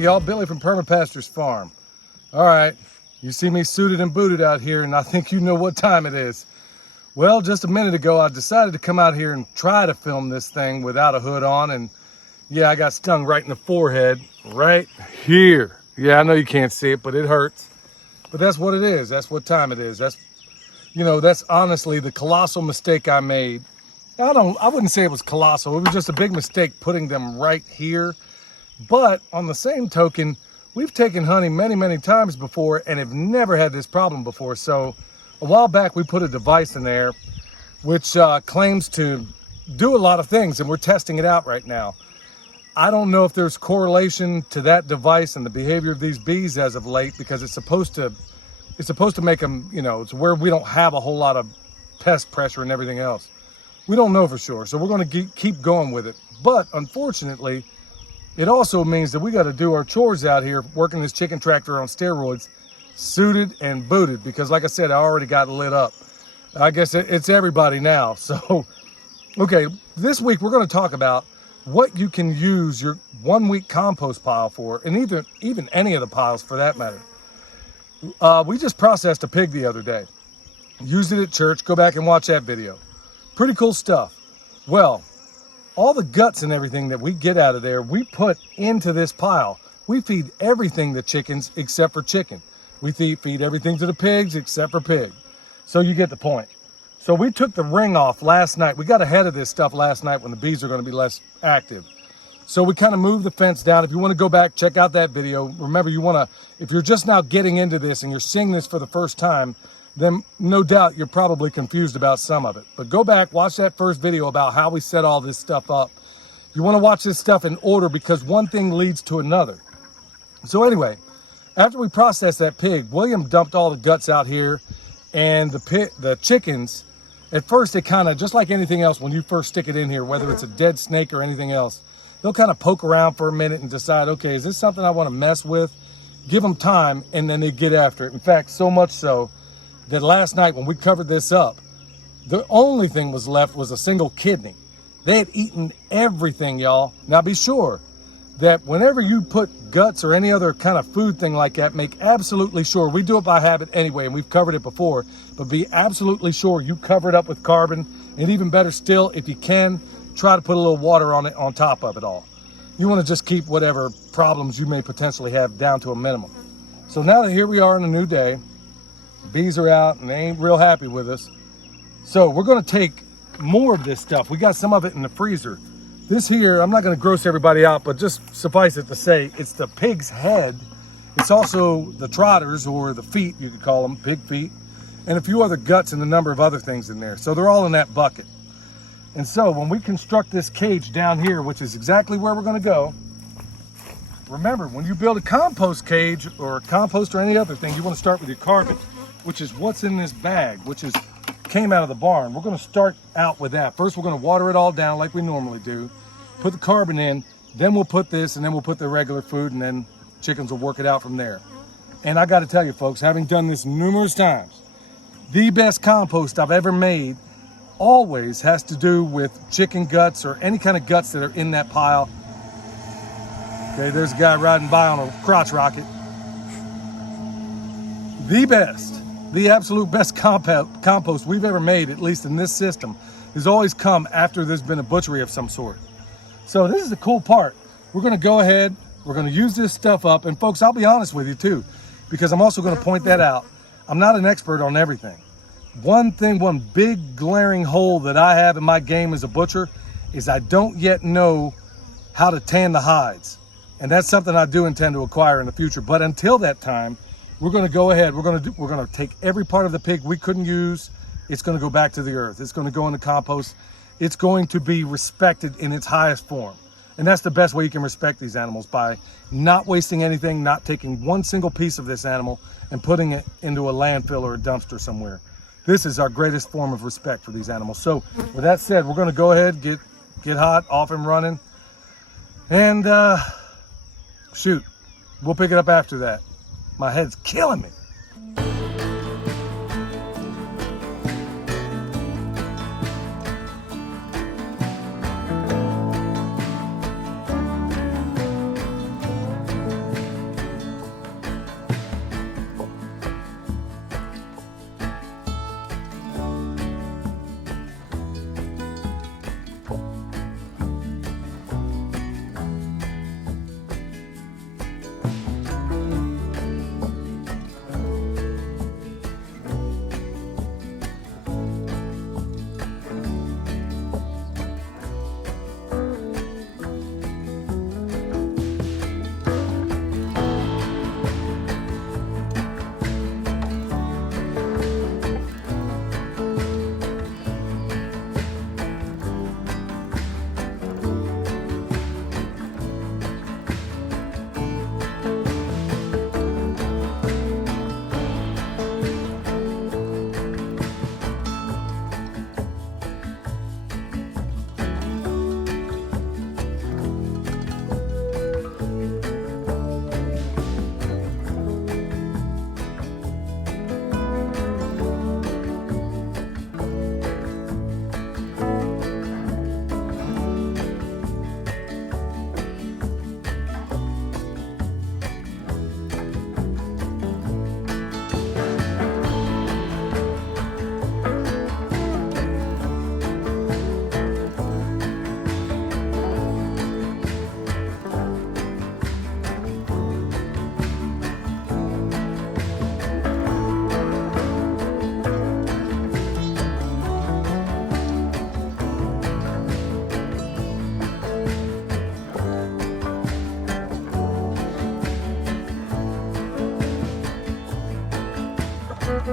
y'all, Billy from Perma Pastures Farm. All right, you see me suited and booted out here, and I think you know what time it is. Well, just a minute ago, I decided to come out here and try to film this thing without a hood on, and yeah, I got stung right in the forehead, right here. Yeah, I know you can't see it, but it hurts. But that's what it is. That's what time it is. That's honestly the colossal mistake I made. I wouldn't say it was colossal. It was just a big mistake putting them right here. But on the same token, we've taken honey many, many times before and have never had this problem before. So a while back, we put a device in there which claims to do a lot of things, and we're testing it out right now. I don't know if there's correlation to that device and the behavior of these bees as of late, because it's supposed to make them, it's where we don't have a whole lot of pest pressure and everything else. We don't know for sure, so we're going to keep going with it. But unfortunately, it also means that we got to do our chores out here working this chicken tractor on steroids, suited and booted, because like I said, I already got lit up. I guess it's everybody now. So, okay, this week we're going to talk about what you can use your 1 week compost pile for, and even any of the piles for that matter. We just processed a pig the other day. Used it at church. Go back and watch that video. Pretty cool stuff. Well, all the guts and everything that we get out of there, we put into this pile. We feed everything to chickens except for chicken. We feed everything to the pigs except for pig. So you get the point. So we took the ring off last night. We got ahead of this stuff last night when the bees are going to be less active. So we kind of moved the fence down. If you want to go back, check out that video. Remember, if you're just now getting into this and you're seeing this for the first time, then no doubt you're probably confused about some of it. But go back, watch that first video about how we set all this stuff up. You want to watch this stuff in order, because one thing leads to another. So anyway, after we processed that pig, William dumped all the guts out here, and the chickens, at first they kind of, just like anything else, when you first stick it in here, whether it's a dead snake or anything else, they'll kind of poke around for a minute and decide, okay, is this something I want to mess with? Give them time, and then they get after it. In fact, so much so that last night when we covered this up, the only thing was left was a single kidney. They had eaten everything, y'all. Now be sure that whenever you put guts or any other kind of food thing like that, make absolutely sure, we do it by habit anyway, and we've covered it before, but be absolutely sure you cover it up with carbon, and even better still, if you can, try to put a little water on it on top of it all. You want to just keep whatever problems you may potentially have down to a minimum. So now that here we are on a new day, bees are out and they ain't real happy with us. So we're going to take more of this stuff. We got some of it in the freezer. This here, I'm not going to gross everybody out, but just suffice it to say, it's the pig's head. It's also the trotters, or the feet, you could call them, pig feet, and a few other guts and a number of other things in there. So they're all in that bucket. And so when we construct this cage down here, which is exactly where we're going to go, remember, when you build a compost cage or a compost or any other thing, you want to start with your carbon, which is what's in this bag, which came out of the barn. We're going to start out with that. First, we're going to water it all down like we normally do, put the carbon in, then we'll put this, and then we'll put the regular food, and then chickens will work it out from there. And I got to tell you, folks, having done this numerous times, the best compost I've ever made always has to do with chicken guts or any kind of guts that are in that pile. Okay, there's a guy riding by on a crotch rocket. The absolute best compost we've ever made, at least in this system, has always come after there's been a butchery of some sort. So this is the cool part. We're going to go ahead, we're going to use this stuff up, and folks, I'll be honest with you too, because I'm also going to point that out. I'm not an expert on everything. One big glaring hole that I have in my game as a butcher is I don't yet know how to tan the hides. And that's something I do intend to acquire in the future. But until that time, we're going to go ahead. We're going to take every part of the pig we couldn't use. It's going to go back to the earth. It's going to go in the compost. It's going to be respected in its highest form. And that's the best way you can respect these animals, by not wasting anything, not taking one single piece of this animal and putting it into a landfill or a dumpster somewhere. This is our greatest form of respect for these animals. So with that said, we're going to go ahead, get hot, off and running. And shoot, we'll pick it up after that. My head's killing me. All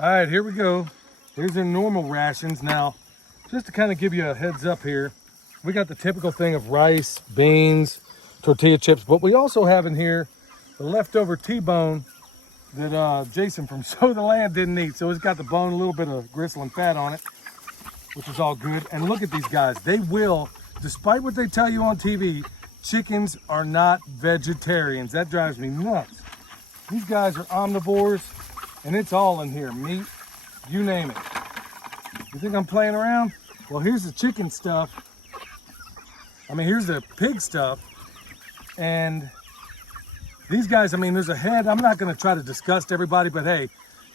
right, here we go. Here's their normal rations. Now, just to kind of give you a heads up here, we got the typical thing of rice, beans, tortilla chips, but we also have in here the leftover T-bone that Jason from Sow the Land didn't eat. So it's got the bone, a little bit of gristle and fat on it, which is all good. And look at these guys. They will, despite what they tell you on TV, chickens are not vegetarians. That drives me nuts. These guys are omnivores, and it's all in here. Meat, you name it. You think I'm playing around? Well, here's the chicken stuff. I mean, here's the pig stuff. And these guys, I mean, there's a head. I'm not going to try to disgust everybody, but hey,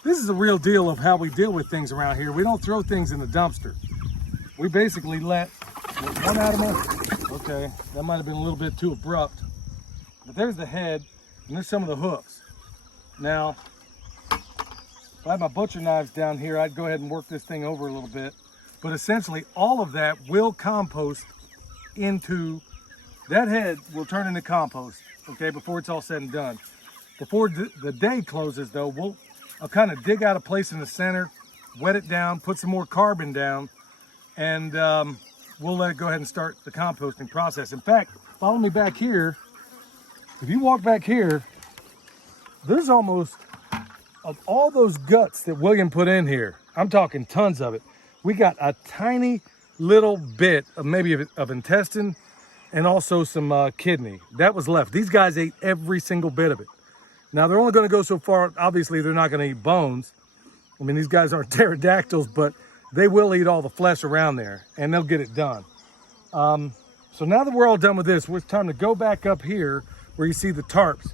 this is the real deal of how we deal with things around here. We don't throw things in the dumpster. We basically let one animal. Okay, that might have been a little bit too abrupt. But there's the head, and there's some of the hooves. Now, if I had my butcher knives down here, I'd go ahead and work this thing over a little bit. But essentially, all of that will compost into, that head will turn into compost, okay, before it's all said and done. Before the day closes, though, I'll kind of dig out a place in the center, wet it down, put some more carbon down, and we'll let it go ahead and start the composting process. In fact, follow me back here. If you walk back here, there's almost, of all those guts that William put in here, I'm talking tons of it, we got a tiny little bit of maybe of intestine and also some kidney. That was left. These guys ate every single bit of it. Now, they're only going to go so far. Obviously, they're not going to eat bones. I mean, these guys aren't pterodactyls, but they will eat all the flesh around there, and they'll get it done. So now that we're all done with this, it's time to go back up here where you see the tarps.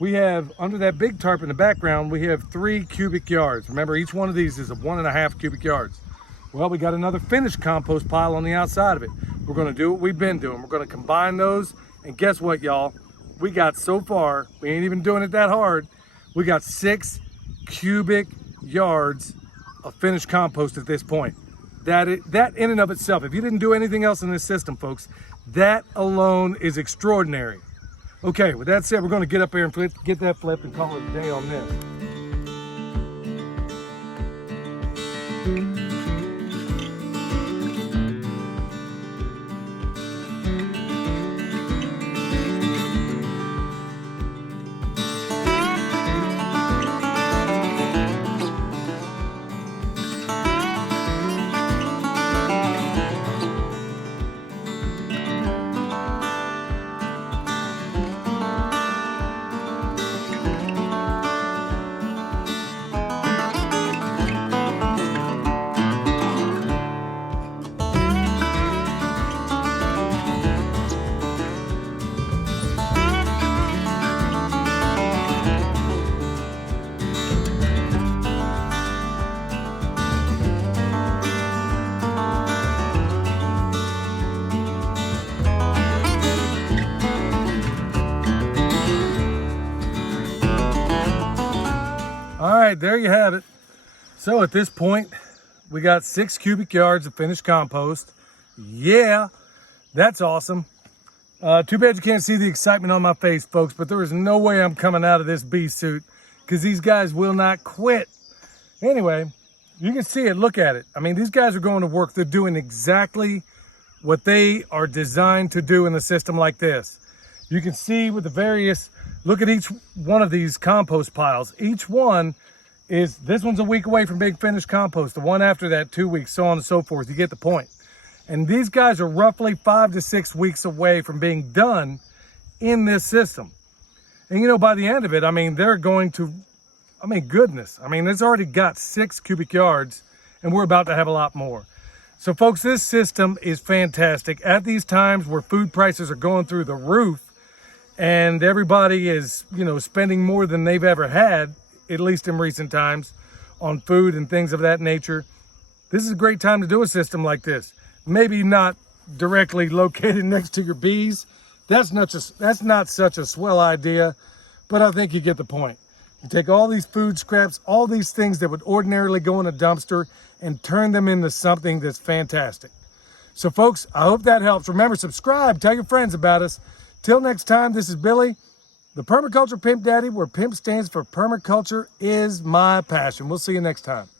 We have, under that big tarp in the background, we have 3 cubic yards. Remember, each one of these is of 1.5 cubic yards. Well, we got another finished compost pile on the outside of it. We're going to do what we've been doing. We're going to combine those, and guess what, y'all? We got, so far, we ain't even doing it that hard, we got 6 cubic yards of finished compost at this point. That in and of itself, if you didn't do anything else in this system, folks, that alone is extraordinary. Okay, with that said, we're going to get up here and get that flipped and call it a day on this. All right, there you have it. So at this point, we got 6 cubic yards of finished compost. Yeah, that's awesome. Too bad you can't see the excitement on my face, folks, but there is no way I'm coming out of this bee suit because these guys will not quit. Anyway, you can see it, look at it. I mean, these guys are going to work. They're doing exactly what they are designed to do in a system like this. You can see with the various, look at each one of these compost piles. Each one is, this one's a week away from being finished compost. The one after that, 2 weeks, so on and so forth. You get the point. And these guys are roughly 5 to 6 weeks away from being done in this system. And you know, by the end of it, I mean, they're going to, I mean, goodness. I mean, it's already got 6 cubic yards and we're about to have a lot more. So folks, this system is fantastic. At these times where food prices are going through the roof, and everybody is, you know, spending more than they've ever had, at least in recent times, on food and things of that nature. This is a great time to do a system like this. Maybe not directly located next to your bees. That's not such a swell idea, but I think you get the point. You take all these food scraps, all these things that would ordinarily go in a dumpster, and turn them into something that's fantastic. So folks, I hope that helps. Remember, subscribe, tell your friends about us. Till next time, this is Billy. The Permaculture Pimp Daddy, where pimp stands for permaculture, is my passion. We'll see you next time.